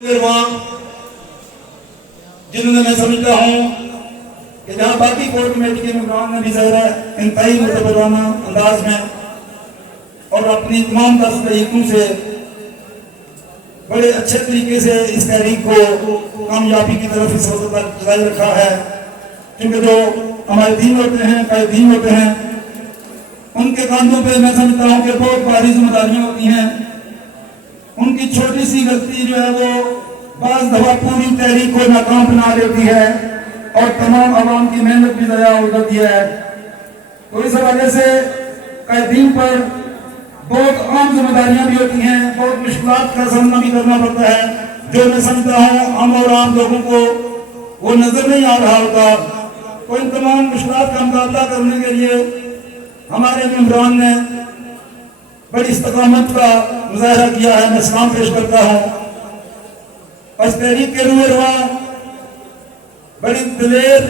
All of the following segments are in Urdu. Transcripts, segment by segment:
جنہوں نے میں سمجھتا ہوں کہ جہاں باقی کور کمیٹی کے ممبران نے بھی ظاہر ہے انتہائی متبادلانہ انداز میں اور اپنی تمام تحقیقوں سے بڑے اچھے طریقے سے اس تحریک کو کامیابی کی طرف اس وقت تک جاری رکھا ہے، کیونکہ جو ہمارے دین ہوتے ہیں، قائد دین ہوتے ہیں، ان کے کاندھوں پہ میں سمجھتا ہوں کہ بہت بھاری ذمہ داریاں ہوتی ہیں۔ ان کی چھوٹی سی غلطی جو ہے وہ بعض دفعہ پوری تحریک کو ناکام بنا دیتی ہے اور تمام عوام کی محنت بھی ضائع ہو جاتی ہے۔ تو اس وجہ سے قائدین پر بہت عام ذمہ داریاں بھی ہوتی ہیں، بہت مشکلات کا سامنا بھی کرنا پڑتا ہے، جو میں سمجھتا ہوں ہم اور عام لوگوں کو وہ نظر نہیں آ رہا ہوتا۔ تو ان تمام مشکلات کا مقابلہ کرنے کے لیے ہمارے ممبران نے بڑی استقامت کا مظاہرہ کیا ہے۔ میں سلام پیش کرتا ہوں اس تحریک کے روح رواں بڑی دلیر،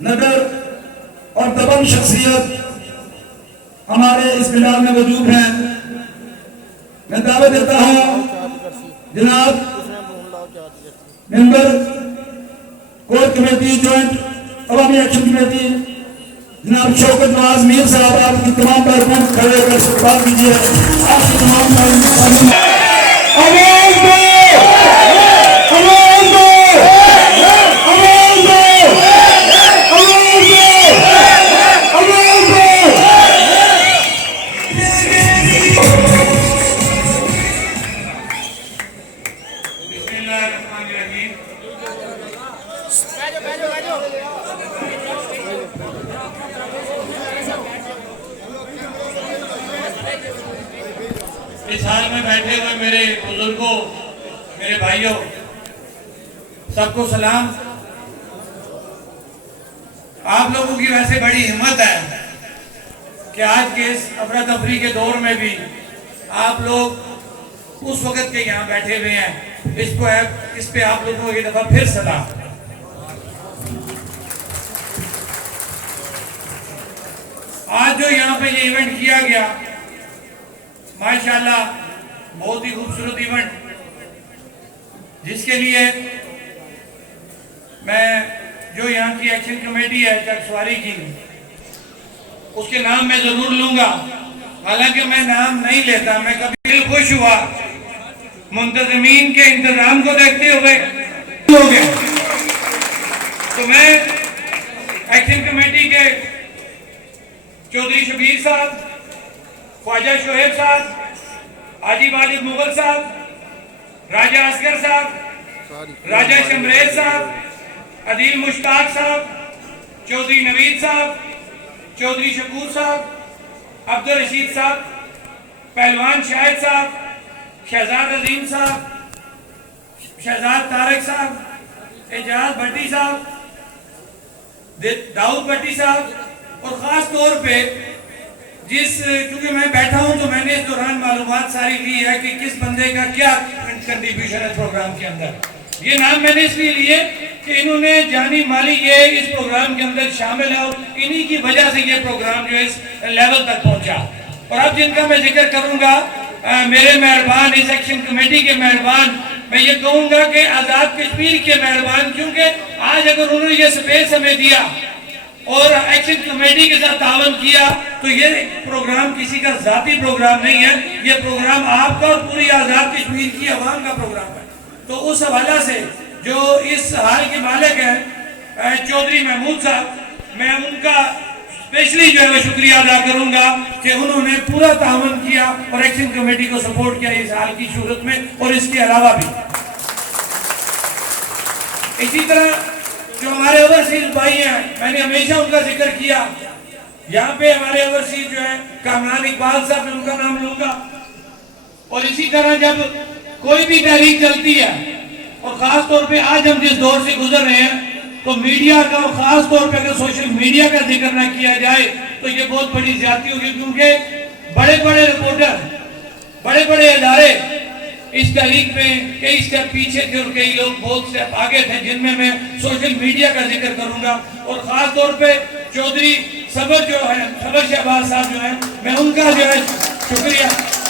نڈر اور دبنگ شخصیت ہمارے اس میدان میں موجود ہیں۔ میں دعوت دیتا ہوں جناب ممبر کور کمیٹی جوائنٹ عوامی ایکشن کمیٹی جناب شوکت نواز میر صاحب، آپ کی تمام بارکوں کھڑے ہو کر استقبال کیجیے۔ آپ کی تمام اس حال میں بیٹھے ہوئے میرے بزرگوں، میرے بھائیوں، سب کو سلام۔ آپ لوگوں کی ویسے بڑی ہمت ہے کہ آج کے اس افراتفری کے دور میں بھی آپ لوگ اس وقت کے یہاں بیٹھے ہوئے ہیں۔ اس پہ آپ لوگوں کو ایک دفعہ پھر سلام۔ آج جو یہاں پہ یہ ایونٹ کیا گیا، ماشاءاللہ بہت ہی خوبصورت ایونٹ، جس کے لیے میں جو یہاں کی ایکشن کمیٹی ہے چک سواری کی، اس کے نام میں ضرور لوں گا، حالانکہ میں نام نہیں لیتا۔ میں کبھی دل خوش ہوا منتظمین کے انتظام کو دیکھتے ہوئے ہو گیا۔ تو میں ایکشن کمیٹی کے چودھری شبیر صاحب، خواجہ شعیب صاحب، حاجی ماجد مغل صاحب، راجہ اصغر صاحب، راجہ شمریز صاحب، عدیل مشتاق صاحب، چودھری نوید صاحب، چودھری شکور صاحب، عبدالرشید صاحب، پہلوان شاہد صاحب، شہزاد عظیم صاحب، شہزاد طارق صاحب، اعجاز بھٹی صاحب، داؤد بھٹی صاحب، اور خاص طور پہ کیونکہ میں بیٹھا ہوں تو میں نے اس دوران معلومات ساری لی ہے کہ کس بندے کا کیا کنٹریبیوشن ہے پروگرام کے اندر۔ یہ نام میں نے اس لیے لیے کہ انہوں نے جانی مالی یہ اس پروگرام کے اندر شامل ہے، اور انہی کی وجہ سے یہ پروگرام جو اس لیول تک پہنچا۔ اور اب جن کا میں ذکر کروں گا، میرے مہربان، اس ایکشن کمیٹی کے مہربان، میں یہ کہوں گا کہ آزاد کشمیر کے مہربان، کیونکہ آج اگر انہوں نے یہ سپیس ہمیں دیا اور ایکشن کمیٹی کے ساتھ تعاون کیا، تو یہ پروگرام کسی کا ذاتی پروگرام نہیں ہے، یہ پروگرام آپ کا اور پوری آزاد کشمیر کی عوام کا پروگرام ہے۔ تو اس حوالہ سے جو اس حال کے مالک ہیں چودھری محمود صاحب، میں ان کا اسپیشلی جو ہے وہ شکریہ ادا کروں گا کہ انہوں نے پورا تعاون کیا اور ایکشن کمیٹی کو سپورٹ کیا اس حال کی صورت میں اور اس کے علاوہ بھی۔ اسی طرح جو ہمارے اوورسیز بھائی ہیں، میں نے ہمیشہ ان کا ذکر کیا، یہاں پہ ہمارے اوورسیز جو ہیں کامران اقبال صاحب، میں ان کا نام لوں گا۔ اور اسی طرح جب کوئی بھی تحریک چلتی ہے، اور خاص طور پہ آج ہم جس دور سے گزر رہے ہیں، تو میڈیا کا، اور خاص طور پہ اگر سوشل میڈیا کا ذکر نہ کیا جائے تو یہ بہت بڑی زیادتی ہوگی، کیونکہ بڑے بڑے رپورٹر، بڑے بڑے ادارے اس تحریک میں کئی سٹیپ پیچھے تھے اور کئی لوگ بہت سٹیپ آگے تھے، جن میں سوشل میڈیا کا ذکر کروں گا۔ اور خاص طور پہ چودھری صبر شہباز صاحب جو ہیں، میں ان کا جو ہے شکریہ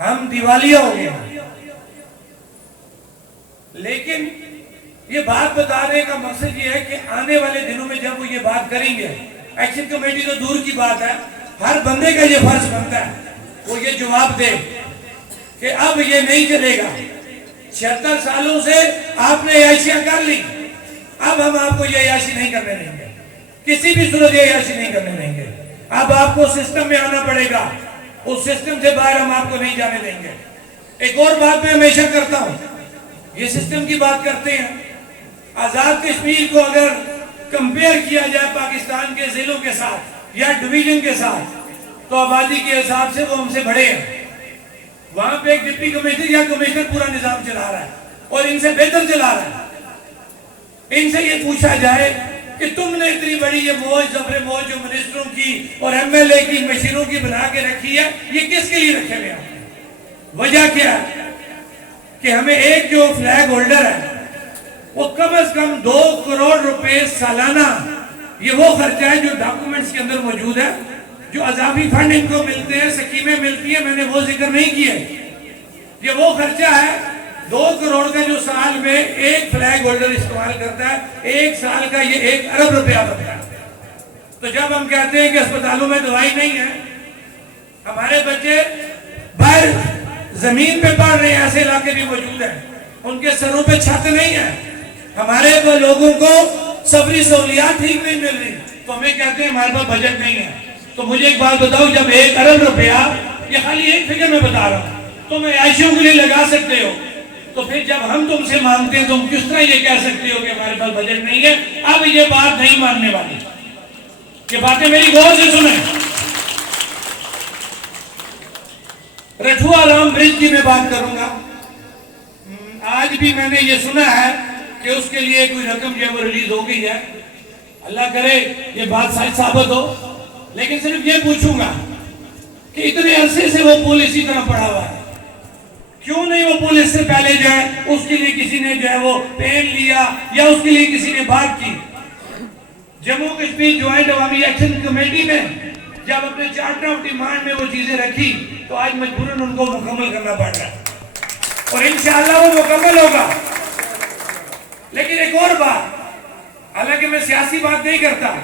ہم دیوالیہ ہو گئے. لیکن یہ بات بتانے کا مقصد یہ ہے کہ آنے والے دنوں میں جب وہ یہ بات کریں گے، ایکشن کمیٹی تو دور کی بات ہے، ہر بندے کا یہ فرض بنتا ہے وہ یہ جواب دے کہ اب یہ نہیں چلے گا. 76 سالوں سے آپ نے عیاشیاں کر لی، اب ہم آپ کو یہ عیاشی نہیں کرنے دیں گے، کسی بھی صورت یہ عیاشی نہیں کرنے دیں گے. اب آپ کو سسٹم میں آنا پڑے گا، اس سسٹم سے باہر ہم آپ کو نہیں جانے دیں گے. ایک اور بات میں ہمیشہ کرتا ہوں، یہ سسٹم کی بات کرتے ہیں، آزاد کشمیر کو اگر کمپیئر کیا جائے پاکستان کے ضلعوں کے ساتھ یا ڈویژن کے ساتھ تو آبادی کے حساب سے وہ ہم سے بڑے ہیں. وہاں پہ ایک ڈپٹی کمشنر یا کمشنر پورا نظام چلا رہا ہے اور ان سے بہتر چلا رہا ہے. ان سے یہ پوچھا جائے کہ تم نے اتنی بڑی یہ موج زبر موج جو منسٹروں کی اور ایم ایل اے کی مشینوں کی بنا کے رکھی ہے، یہ کس کے لیے رکھے ہوئے ہیں؟ وجہ کیا ہے کہ ہمیں ایک جو فلیگ ہولڈر ہے وہ کم از کم 2 کروڑ روپے سالانہ، یہ وہ خرچہ ہے جو ڈاکومنٹس کے اندر موجود ہے، جو اضافی فنڈ ان کو ملتے ہیں، سکیمیں ملتی ہیں، میں نے وہ ذکر نہیں کیا. یہ وہ خرچہ ہے 2 کروڑ کا جو سال میں ایک فلیگ ہولڈر استعمال کرتا ہے، ایک سال کا یہ 1 ارب روپیہ بنتا ہے. تو جب ہم کہتے ہیں کہ اسپتالوں میں دوائی نہیں ہے، ہمارے بچے باہر زمین پہ پڑھ رہے ہیں، ایسے علاقے بھی موجود ہیں، ان کے سروں پہ چھت نہیں ہے، ہمارے لوگوں کو سفری سہولیات ٹھیک نہیں مل رہی، تو ہمیں کہتے ہیں ہمارے پاس بجٹ نہیں ہے. تو مجھے ایک بات بتاؤ، جب 1 ارب روپیہ، یہ خالی ایک فگر میں بتا رہا ہوں، تم عیاشیوں کے لیے لگا سکتے ہو، تو پھر جب ہم تم سے مانگتے ہیں تم کس طرح یہ کہہ سکتے ہو کہ ہمارے پاس بجٹ نہیں ہے؟ اب یہ بات نہیں ماننے والی، یہ باتیں میری غور سے سنیں. رٹھوا رام برج کی میں بات کروں گا. آج بھی میں نے یہ سنا ہے کہ اس کے لیے کوئی رقم جو ہے وہ ریلیز ہو گئی ہے، اللہ کرے یہ بات سچ ثابت ہو. لیکن صرف یہ پوچھوں گا کہ اتنے عرصے سے وہ پل اسی طرح پڑا ہوا ہے، کیوں نہیں وہ پل اس سے پہلے جو ہے اس کے لیے کسی نے جو ہے وہ پین لیا یا اس کے لیے کسی نے بات کی؟ جموں کشمیر جوائنٹ عوامی ایکشن کمیٹی نے جب اپنے چارٹر آف ڈیمانڈ میں وہ چیزیں رکھی تو آج مجبوراً ان کو مکمل کرنا پڑ رہا ہے اور انشاءاللہ وہ مکمل ہوگا. لیکن ایک اور بات، حالانکہ میں سیاسی بات نہیں کرتا،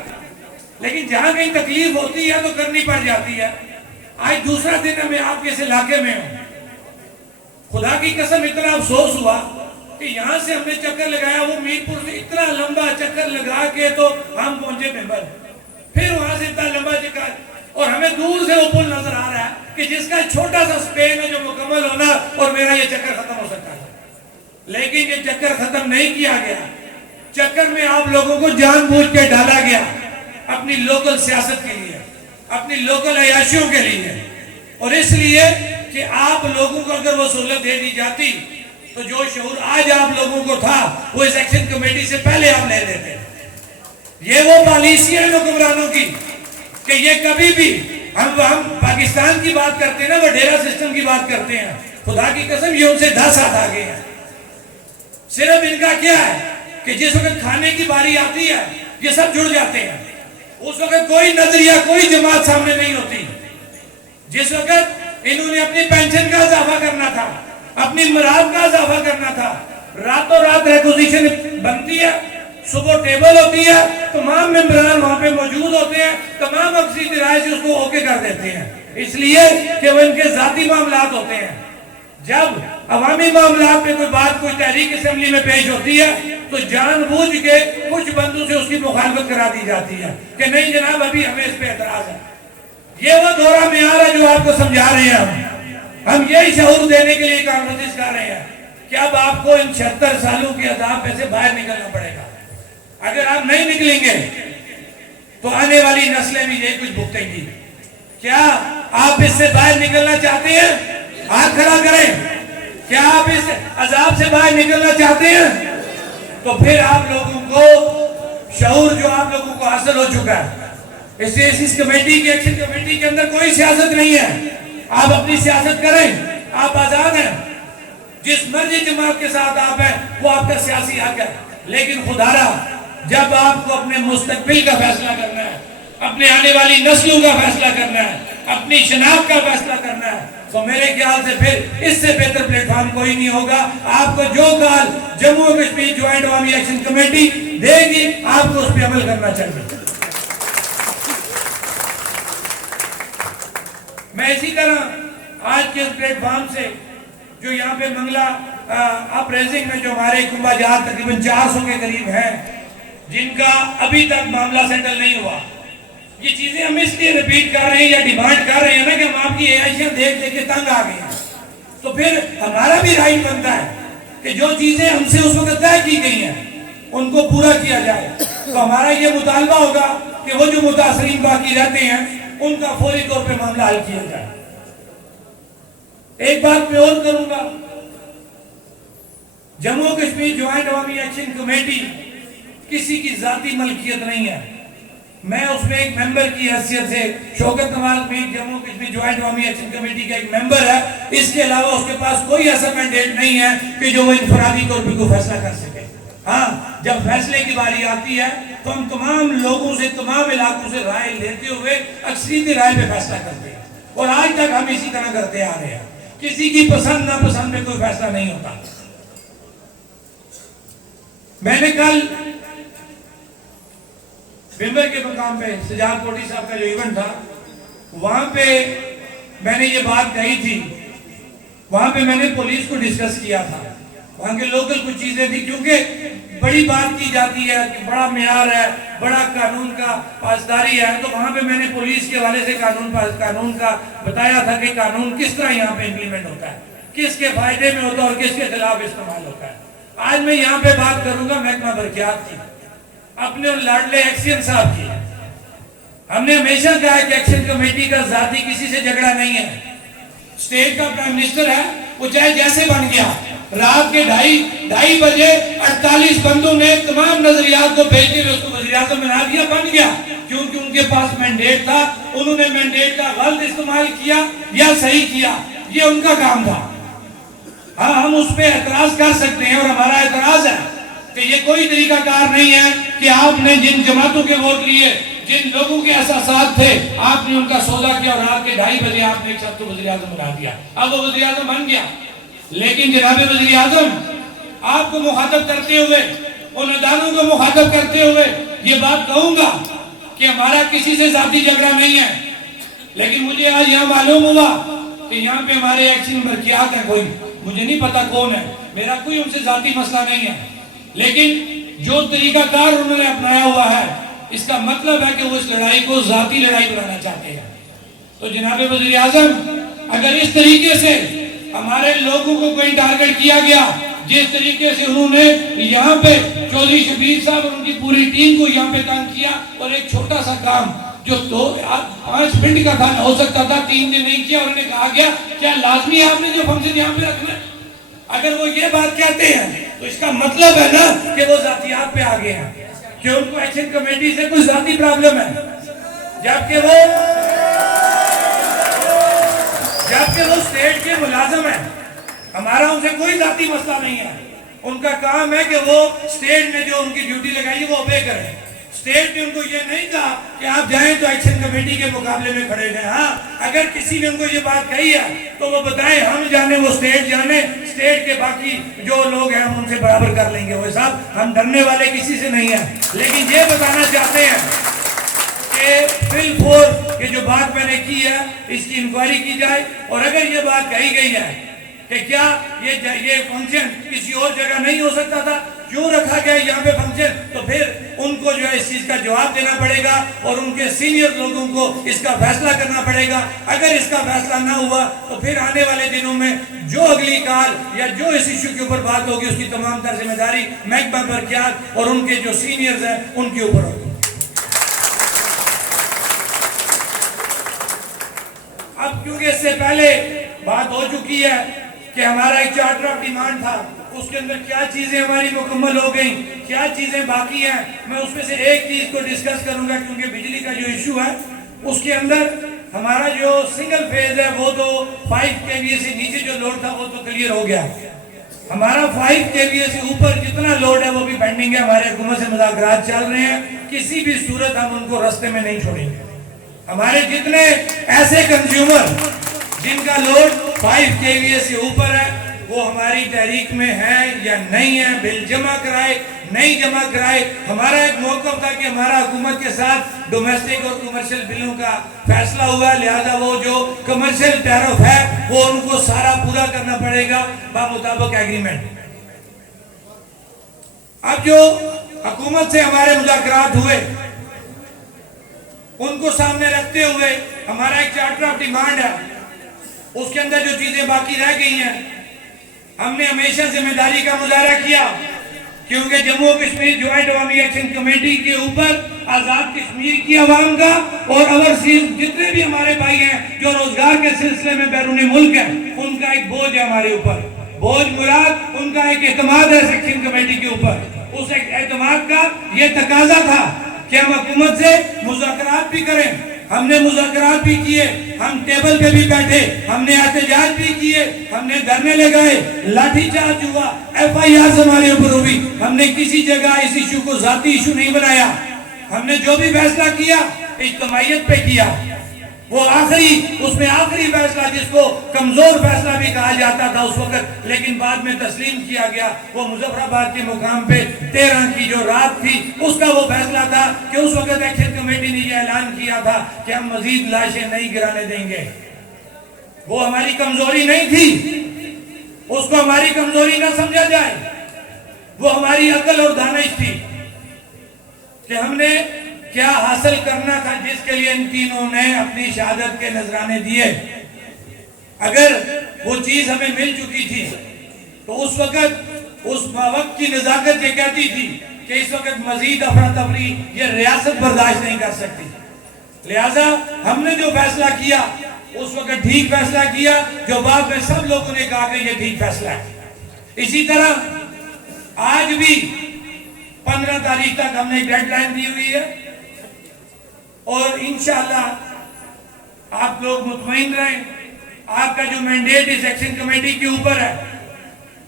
لیکن جہاں کہیں تکلیف ہوتی ہے تو کرنی پڑ جاتی ہے. آج دوسرا دن ہے میں آپ کے اس علاقے میں ہوں، خدا کی قسم اتنا افسوس ہوا کہ یہاں سے ہم نے چکر لگایا، وہ میر پور سے اتنا لمبا چکر لگا کے تو ہم پہنچے ممبر، پھر وہاں سے اتنا لمبا چکر، اور ہمیں دور سے وہ پل نظر آ رہا ہے کہ جس کا چھوٹا سا سپین ہے جو مکمل ہونا اور میرا یہ چکر ختم ہو سکتا ہے. لیکن یہ چکر ختم نہیں کیا گیا. چکر میں آپ لوگوں کو جان بوجھ کے ڈالا گیا اپنی لوکل سیاست کے لیے، اپنی لوکل عیاشیوں کے لیے، اور اس لیے کہ آپ لوگوں کو اگر وہ سہولت دے دی جاتی تو جو شعور آج آپ لوگوں کو تھا وہ اس ایکشن کمیٹی سے پہلے آپ لے لیتے. یہ وہ پالیسیاں ہیں حکمرانوں کی کہ یہ کبھی بھی ہم پاکستان کی بات کرتے ہیں نا، وہ ڈیرا سسٹم کی بات کرتے ہیں، خدا کی قسم یہ ان سے 10 ہاتھ آگے ہیں. صرف ان کا کیا ہے کہ جس وقت کھانے کی باری آتی ہے یہ سب جڑ جاتے ہیں، اس وقت کوئی نظریہ کوئی جماعت سامنے نہیں ہوتی. جس وقت انہوں نے اپنی پینشن کا اضافہ کرنا تھا، اپنی مراد کا اضافہ کرنا تھا، راتوں رات ریکوزیشن بنتی ہے، صبح ٹیبل ہوتی ہے، تمام ممبران وہاں پہ موجود ہوتے ہیں، تمام اقلیتی رائے سے اس کو اوکے کر دیتے ہیں، اس لیے کہ وہ ان کے ذاتی معاملات ہوتے ہیں. جب عوامی معاملات پہ کوئی بات کوئی تحریک اسمبلی میں پیش ہوتی ہے تو جان بوجھ کے کچھ بندوں سے اس کی مخالفت کرا دی جاتی ہے کہ نہیں جناب ابھی ہمیں اس پہ اعتراض ہے. یہ وہ دورہ معیار ہے جو آپ کو سمجھا رہے ہیں. ہم یہی شعور دینے کے لیے کانفرنس کر رہے ہیں کہ اب آپ کو ان 76 سالوں کے عذاب میں سے باہر نکلنا پڑے گا. اگر آپ نہیں نکلیں گے تو آنے والی نسلیں بھی یہی کچھ بھگتیں گی. کیا آپ اس سے باہر نکلنا چاہتے ہیں؟ ہاتھ کھڑا کریں. کیا آپ اس عذاب سے باہر نکلنا چاہتے ہیں؟ تو پھر آپ لوگوں کو شعور جو آپ لوگوں کو حاصل ہو چکا ہے، اس کمیٹی کی ایکشن کمیٹی کے اندر کوئی سیاست نہیں ہے. آپ اپنی سیاست کریں، آپ آزاد ہیں، جس مرضی جماعت کے ساتھ آپ ہیں وہ آپ کا سیاسی حق ہے. لیکن خدا را جب آپ کو اپنے مستقبل کا فیصلہ کرنا ہے، اپنے آنے والی نسلوں کا فیصلہ کرنا ہے، اپنی شناخت کا فیصلہ کرنا ہے، تو میرے خیال سے پھر اس سے بہتر پلیٹ فارم کوئی نہیں ہوگا. آپ کو جو کال جموں کشمیر جوائنٹ عوامی ایکشن کمیٹی دے گی آپ کو اس پہ عمل کرنا چاہیے. میں اسی طرح آج کے اس پلیٹ فارم سے جو یہاں پہ منگلہ اپ ریزنگ میں جو ہمارے کنبہ جات تقریباً 400 کے قریب ہیں جن کا ابھی تک معاملہ سیٹل نہیں ہوا. یہ چیزیں ہم اس لیے ریپیٹ کر رہے ہیں یا ڈیمانڈ کر رہے ہیں نا کہ ہم آپ کی عیاشیاں دیکھ دیکھ کے تنگ آ گئے ہیں. تو پھر ہمارا بھی رائٹ بنتا ہے کہ جو چیزیں ہم سے اس وقت طے کی گئی ہیں ان کو پورا کیا جائے. تو ہمارا یہ مطالبہ ہوگا کہ وہ جو متاثرین باقی رہتے ہیں ان کا فوری طور پہ معاملہ حل کیا جائے. ایک بات میں اور کروں گا, جموں کشمیر جوائنٹ عوامی ایکشن کمیٹی کسی کی ذاتی ملکیت نہیں ہے. میں اس میں ایک ممبر کی حیثیت سے, شوکت نواز میر جموں کشمیر جوائنٹ عوامی ایکشن کمیٹی کا ایک ممبر ہے, اس کے علاوہ اس کے پاس کوئی ایسا مینڈیٹ نہیں ہے کہ جو وہ انفرادی طور پہ کوئی فیصلہ کر سکے. ہاں, جب فیصلے کی باری آتی ہے تو ہم تمام لوگوں سے, تمام علاقوں سے رائے لیتے ہوئے اکثریتی رائے پہ فیصلہ کرتے ہیں, اور آج تک ہم اسی طرح کرتے آ رہے ہیں. کسی کی پسند ناپسند میں کوئی فیصلہ نہیں ہوتا. میں نے کل ممبر کے مقام پہ سجاد کوٹی صاحب کا جو ایونٹ تھا وہاں پہ میں نے یہ بات کہی تھی. وہاں پہ میں نے پولیس کو ڈسکس کیا تھا, وہاں کے لوکل کچھ چیزیں تھی, کیونکہ بڑی بات کی جاتی ہے کہ بڑا معیار ہے, بڑا قانون کا پاسداری ہے. تو وہاں پہ میں نے پولیس کے حوالے سے قانون کا بتایا تھا کہ قانون کس طرح یہاں پہ امپلیمنٹ ہوتا ہے, کس کے فائدے میں ہوتا ہے اور کس کے خلاف استعمال ہوتا ہے. آج میں یہاں پہ بات کروں گا محکمہ برقیات کی, اپنے اور لاڈلے ایکسین صاحب کی. ہم نے ہمیشہ کہا کہ ایکشن کمیٹی کا ذاتی کسی سے جھگڑا نہیں ہے. اسٹیٹ کا پرائم منسٹر ہے, وہ چاہے جیسے بن گیا, رات کے 2:30 بجے 48 بندوں نے تمام نظریات کو بھیجتے ہوئے اس کو وزیر اعظم بنا دیا, بن گیا, کیونکہ ان کے پاس مینڈیٹ تھا. انہوں نے مینڈیٹ کا غلط استعمال کیا یا صحیح کیا, یہ ان کا کام تھا. ہاں, ہم اس پہ اعتراض کر سکتے ہیں, اور ہمارا اعتراض ہے کہ یہ کوئی طریقہ کار نہیں ہے کہ آپ نے جن جماعتوں کے ووٹ لیے, جن لوگوں کے احساسات تھے, آپ نے ان کا سودا کیا اور رات کے 2:30 بجے آپ نے ایک شخص کو وزیر اعظم بنا دیا. اب وہ وزیر اعظم بن گیا, لیکن جناب وزیر اعظم آپ کو مخاطب کرتے ہوئے, ان اداروں کو مخاطب کرتے ہوئے یہ بات کہوں گا کہ ہمارا کسی سے ذاتی جھگڑا نہیں ہے. لیکن مجھے آج یہاں معلوم ہوا کہ یہاں پہ ہمارے ایکشن برقیات ہے, کوئی مجھے نہیں پتا کون ہے, میرا کوئی ان سے ذاتی مسئلہ نہیں ہے. لیکن جو طریقہ کار انہوں نے اپنایا ہوا ہے, اس کا مطلب ہے کہ وہ اس لڑائی کو ذاتی لڑائی بنانا چاہتے ہیں. تو جناب وزیر اعظم, اگر اس طریقے سے ہمارے لوگوں کو کوئی ٹارگٹ کیا گیا, جس طریقے سے انہوں نے یہاں پہ چودھری شبیر صاحب اور ان کی پوری ٹیم کو یہاں پہ تنگ کیا, اور ایک چھوٹا سا کام جو 5 منٹ کا تھا ہو سکتا تھا 3 دن نہیں کیا, اور انہیں کہا گیا کیا لازمی ہے آپ نے جو فنکشن یہاں پہ رکھنا ہے. اگر وہ یہ بات کہتے ہیں تو اس کا مطلب ہے نا کہ وہ ذاتیات پہ آگے ہیں, کہ ان کو ایکشن کمیٹی سے کوئی ذاتی پرابلم ہے, جبکہ وہ اسٹیٹ کے ملازم ہیں. ہمارا ان سے کوئی ذاتی مسئلہ نہیں ہے. ان کا کام ہے کہ وہ اسٹیٹ میں جو ان کی ڈیوٹی لگائی ہے وہ اوبے کریں. اسٹیٹ نے ان کو یہ نہیں کہا کہ آپ جائیں تو ایکشن کمیٹی کے مقابلے میں کھڑے رہیں. ہاں, اگر کسی نے ان کو یہ بات کہی ہے تو وہ بتائیں, ہم جانے وہ اسٹیٹ جانے, اسٹیٹ کے باقی جو لوگ ہیں ہم ان سے برابر کر لیں گے. وہ صاحب, ہم ڈرنے والے کسی سے نہیں ہیں, لیکن یہ بتانا چاہتے ہیں کہ بالفور کہ جو بات میں نے کی ہے اس کی انکوائری کی جائے. اور اگر یہ بات کہی گئی ہے کہ کیا یہ فنکشن کسی اور جگہ نہیں ہو سکتا تھا, کیوں رکھا گیا یہاں پہ فنکشن, تو پھر ان کو جو ہے اس چیز کا جواب دینا پڑے گا, اور ان کے سینئر لوگوں کو اس کا فیصلہ کرنا پڑے گا. اگر اس کا فیصلہ نہ ہوا تو پھر آنے والے دنوں میں جو اگلی کال یا جو اس ایشو کے اوپر بات ہوگی اس کی تمام تر ذمہ داری محکمہ برقیات اور ان کے جو سینئرز ہیں ان کے اوپر ہوگی. اب کیونکہ اس سے پہلے بات ہو چکی ہے کہ ہمارا ایک چارٹر آف ڈیمانڈ تھا, اس کے اندر کیا چیزیں ہماری مکمل ہو گئیں, کیا چیزیں باقی ہیں. میں اس میں سے ایک چیز کو ڈسکس کروں گا, کیونکہ بجلی کا جو ایشو ہے اس کے اندر ہمارا جو سنگل فیز ہے وہ تو 5 kVA سے نیچے جو لوڈ تھا وہ تو کلیئر ہو گیا. ہمارا 5 kVA سے اوپر جتنا لوڈ ہے وہ بھی پینڈنگ ہے. ہمارے حکومت سے مذاکرات چل رہے ہیں, کسی بھی صورت ہم ان کو رستے میں نہیں چھوڑیں گے. ہمارے جتنے ایسے کنزیومر جن کا لوڈ 5 kVA سے اوپر ہے وہ ہماری تحریک میں ہے یا نہیں ہے، بل جمع کرائے نہیں جمع کرائے. ہمارا ایک موقف تھا کہ ہمارا حکومت کے ساتھ ڈومیسٹک اور کمرشل بلوں کا فیصلہ ہوا ہے، لہذا وہ جو کمرشل ٹیرف ہے وہ ان کو سارا پورا کرنا پڑے گا بمطابق ایگریمنٹ. اب جو حکومت سے ہمارے مذاکرات ہوئے ان کو سامنے رکھتے ہوئے ہمارا ایک چارٹر آف ڈیمانڈ ہے، اس کے اندر جو چیزیں باقی رہ گئی ہیں ہم نے ہمیشہ ذمہ داری کا مظاہرہ کیا، کیونکہ جموں کشمیر جوائنٹ عوامی ایکشن کمیٹی کے اوپر آزاد کشمیر کی عوام کا اور اوورسیز جتنے بھی ہمارے بھائی ہیں جو روزگار کے سلسلے میں بیرون ملک ہیں ان کا ایک بوجھ ہے ہمارے اوپر. بوجھ مراد ان کا ایک اعتماد ہے سیکشن کمیٹی کے اوپر. اس اعتماد کا یہ تقاضا تھا کہ ہم حکومت سے مذاکرات بھی کریں. ہم نے مذاکرات بھی کیے، ہم ٹیبل پہ بھی بیٹھے، ہم نے احتجاج بھی کیے، ہم نے دھرنے لگائے، لاٹھی چارج ہوا، FIR ہمارے اوپر ہوئی. ہم نے کسی جگہ اس ایشو کو ذاتی ایشو نہیں بنایا. ہم نے جو بھی فیصلہ کیا اجتماعیت پہ کیا. وہ اس میں آخری فیصلہ جس کو کمزور فیصلہ بھی کہا جاتا تھا اس وقت لیکن بعد میں تسلیم کیا گیا، وہ مظفر آباد کے مقام پہ 13 کی جو رات تھی اس کا وہ فیصلہ تھا کہ اس وقت ایکشن کمیٹی نے یہ اعلان کیا تھا کہ ہم مزید لاشیں نہیں گرانے دیں گے. وہ ہماری کمزوری نہیں تھی، اس کو ہماری کمزوری نہ سمجھا جائے، وہ ہماری عقل اور دانش تھی کہ ہم نے کیا حاصل کرنا تھا جس کے لیے ان تینوں نے اپنی شہادت کے نذرانے دیے. اگر وہ چیز ہمیں مل چکی تھی تو اس وقت کی نزاکت یہ کہتی تھی کہ اس وقت مزید افراتفری یہ ریاست برداشت نہیں کر سکتی. لہذا ہم نے جو فیصلہ کیا اس وقت ٹھیک فیصلہ کیا، جو بعد میں سب لوگوں نے کہا کہ یہ ٹھیک فیصلہ ہے. اسی طرح آج بھی 15 تاریخ تک ہم نے ایک ڈیڈ لائن دی ہوئی ہے اور انشاءاللہ آپ لوگ مطمئن رہیں. آپ کا جو مینڈیٹ اس ایکشن کمیٹی کے اوپر ہے،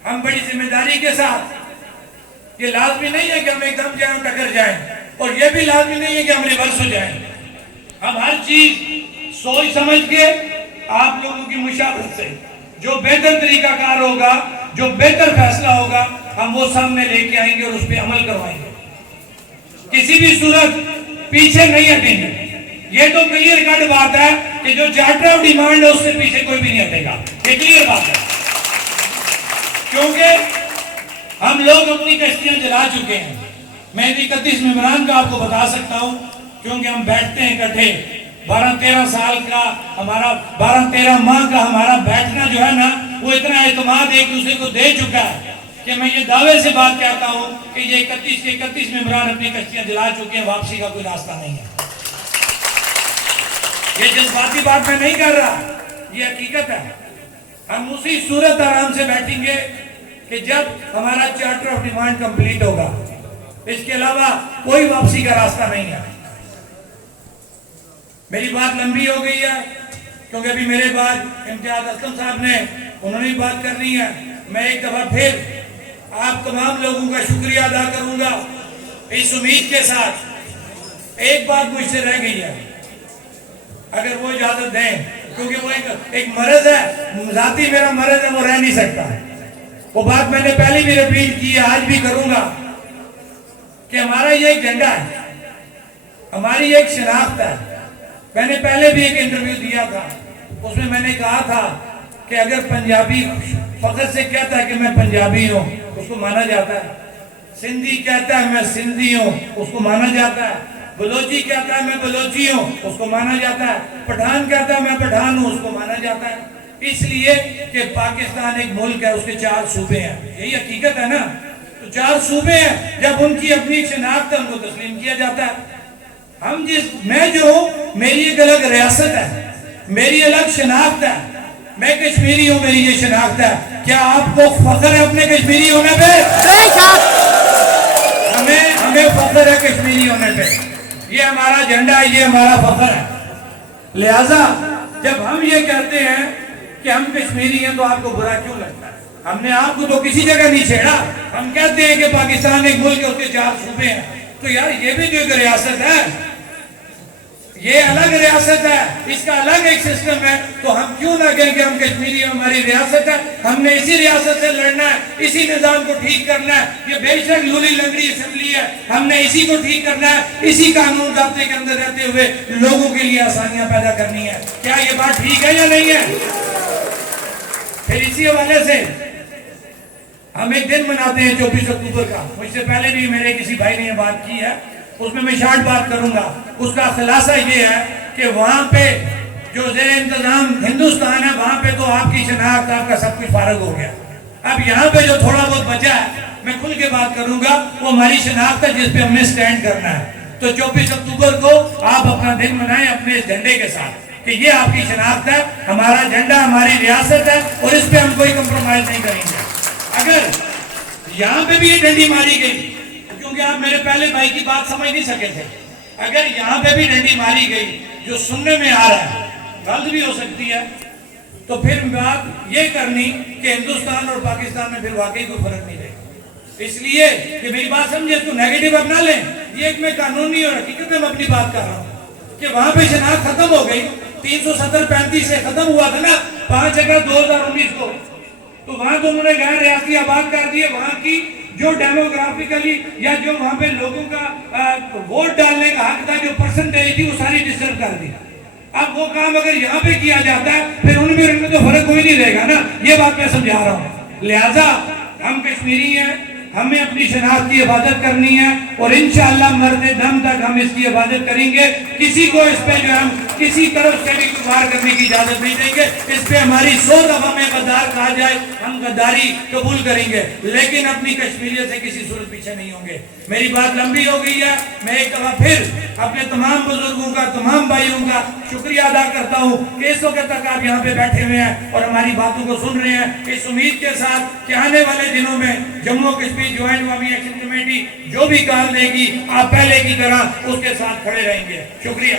ہم بڑی ذمہ داری کے ساتھ، یہ لازمی نہیں ہے کہ ہم ایک دم جائیں اور ٹکر جائیں اور یہ بھی لازمی نہیں ہے کہ ہم ریورس ہو جائیں. ہم ہر چیز سوچ سمجھ کے آپ لوگوں کی مشاورت سے جو بہتر طریقہ کار ہوگا، جو بہتر فیصلہ ہوگا ہم وہ سامنے لے کے آئیں گے اور اس پہ عمل کروائیں گے. کسی بھی صورت پیچھے نہیں ہٹیں گے. یہ تو کلیئر کٹ بات ہے کہ جو چارٹر آف ڈیمانڈ ہے اس سے پیچھے کوئی بھی نہیں ہٹے گا. یہ کلیئر بات ہے کیونکہ ہم لوگ اپنی کشتیاں جلا چکے ہیں. میں 31 ممبران کا آپ کو بتا سکتا ہوں کیونکہ ہم بیٹھتے ہیں اکٹھے. 12-13 سال کا ہمارا 12-13 ماہ کا ہمارا بیٹھنا جو ہے نا وہ اتنا اعتماد ایک دوسرے کو دے چکا ہے کہ میں یہ دعوے سے بات کہتا ہوں کہ یہ 31 ممبران اپنی کشتیاں جلا چکے ہیں. واپسی کا کوئی راستہ نہیں ہے. یہ جذباتی بات میں نہیں کر رہا، یہ حقیقت ہے. ہم اسی صورت آرام سے بیٹھیں گے کہ جب ہمارا چارٹر آف ڈیمانڈ کمپلیٹ ہوگا. اس کے علاوہ کوئی واپسی کا راستہ نہیں ہے. میری بات لمبی ہو گئی ہے کیونکہ ابھی میرے بعد امتیاز اسلم صاحب نے انہوں نے بات کرنی ہے. میں ایک دفعہ پھر آپ تمام لوگوں کا شکریہ ادا کروں گا اس امید کے ساتھ. ایک بات مجھ سے رہ گئی ہے اگر وہ اجازت دیں، کیونکہ وہ ایک مرض ہے، ذاتی میرا مرض ہے، وہ رہ نہیں سکتا. وہ بات میں نے پہلے بھی ریپیٹ کی ہے، آج بھی کروں گا کہ ہمارا یہ ایک جھنڈا ہے، ہماری ایک شناخت ہے. میں نے پہلے بھی ایک انٹرویو دیا تھا، اس میں نے کہا تھا کہ اگر پنجابی فخر سے کہتا ہے کہ میں پنجابی ہوں اس کو مانا جاتا ہے. سندھی کہتا ہے میں سندھی ہوں اس کو مانا جاتا ہے. بلوچی کہتا ہے میں بلوچی ہوں اس کو مانا جاتا ہے. پٹھان کہتا ہے میں پٹھان ہوں اس کو مانا جاتا ہے. اس لیے کہ پاکستان ایک ملک ہے، اس کے 4 صوبے ہیں. یہی حقیقت ہے نا. تو 4 صوبے ہیں، جب ان کی اپنی شناخت ہے ان کو تسلیم کیا جاتا ہے. میں جو ہوں میری ایک الگ ریاست ہے، میری الگ شناخت ہے. میں کشمیری ہوں، میری یہ شناخت ہے. کیا آپ کو فخر ہے اپنے کشمیری ہونے پہ؟ ہمیں فخر ہے کشمیری ہونے پہ. یہ ہمارا جھنڈا ہے، یہ ہمارا فخر ہے. لہذا جب ہم یہ کہتے ہیں کہ ہم کشمیری ہیں تو آپ کو برا کیوں لگتا ہے؟ ہم نے آپ کو تو کسی جگہ نہیں چھیڑا. ہم کہتے ہیں کہ پاکستان ایک ملک ہے، اس کے 4 صوبے ہیں. تو یار یہ بھی جو ایک ریاست ہے، یہ الگ ریاست ہے، اس کا الگ ایک سسٹم ہے، تو ہم کیوں نہ کہیں کہ ہم کشمیری ہماری ریاست ہے، ہم نے اسی ریاست سے لڑنا ہے، اسی نظام کو ٹھیک کرنا ہے. یہ بے شک لولی لنگڑی اسمبلی ہے، ہم نے اسی کو ٹھیک کرنا ہے، اسی قانون ضابطے کے اندر رہتے ہوئے لوگوں کے لیے آسانیاں پیدا کرنی ہے. کیا یہ بات ٹھیک ہے یا نہیں ہے؟ پھر اسی حوالے سے ہم ایک دن مناتے ہیں 24 اکتوبر کا. مجھ سے پہلے بھی میرے کسی بھائی نے یہ بات کی ہے، اس میں شارٹ بات کروں گا. اس کا خلاصہ یہ ہے کہ وہاں پہ جو زیر انتظام ہندوستان ہے، وہاں پہ تو آپ کی شناخت، آپ کا سب کچھ فارغ ہو گیا. اب یہاں پہ جو تھوڑا بہت بچا ہے، میں کھل کے بات کروں گا، وہ ہماری شناخت ہے جس پہ ہم نے سٹینڈ کرنا ہے. تو 24 اکتوبر کو آپ اپنا دن منائیں اپنے اس جھنڈے کے ساتھ کہ یہ آپ کی شناخت ہے، ہمارا جھنڈا ہماری ریاست ہے، اور اس پہ ہم کوئی کمپرومائز نہیں کریں گے. اگر یہاں پہ بھی یہ ڈنڈی ماری گئی، کیونکہ آپ میرے پہلے بھائی کی بات سمجھ نہیں سکے تھے، اگر یہاں پہ بھی ڈنڈی ماری گئی جو سننے میں آ رہا ہے، غلط بھی ہو سکتی ہے، تو پھر بات یہ کرنی کہ ہندوستان اور پاکستان میں پھر واقعی کوئی فرق نہیں رہے. اس لیے کہ میری بات سمجھے تو نیگیٹو اب نہ لیں، یہ ایک میں قانونی اور حقیقت میں اپنی بات کر رہا ہوں کہ وہاں پہ شناخت ختم ہو گئی. 370-35 سے ختم ہوا تھا نا 5 اگست 2019 کو، تو وہاں تو انہوں نے غیر ریاستی آباد کر دیے. وہاں کی جو ڈیموگرافیکلی یا جو وہاں پہ لوگوں کا ووٹ ڈالنے کا حق تھا، جو پرسنٹیج تھی، وہ ساری ڈسٹرب کر دی. اب وہ کام اگر یہاں پہ کیا جاتا ہے، پھر ان میں تو فرق کوئی نہیں رہے گا نا. یہ بات میں سمجھا رہا ہوں. لہذا ہم کشمیری ہیں، ہمیں اپنی شناخت کی حفاظت کرنی ہے، اور انشاءاللہ مرتے دم تک ہم اس کی حفاظت کریں گے. کسی کو اس پہ جو ہم کسی طرف سے بھی وار کرنے کی اجازت نہیں دیں گے. اس پہ ہماری 100 دفعہ میں غدار کہا جائے، ہم غداری قبول کریں گے، لیکن اپنی کشمیریت سے کسی صورت پیچھے نہیں ہوں گے. میری بات لمبی ہو گئی ہے. میں ایک دفعہ پھر اپنے تمام بزرگوں کا، تمام بھائیوں کا شکریہ ادا کرتا ہوں کہ اس وقت تک آپ یہاں پہ بیٹھے ہوئے ہیں اور ہماری باتوں کو سن رہے ہیں، اس امید کے ساتھ کہ آنے والے دنوں میں جموں کشمیر جوائنٹ عوامی ایکشن کمیٹی جو بھی کال دے گی، آپ پہلے کی طرح اس کے ساتھ کھڑے رہیں گے. شکریہ.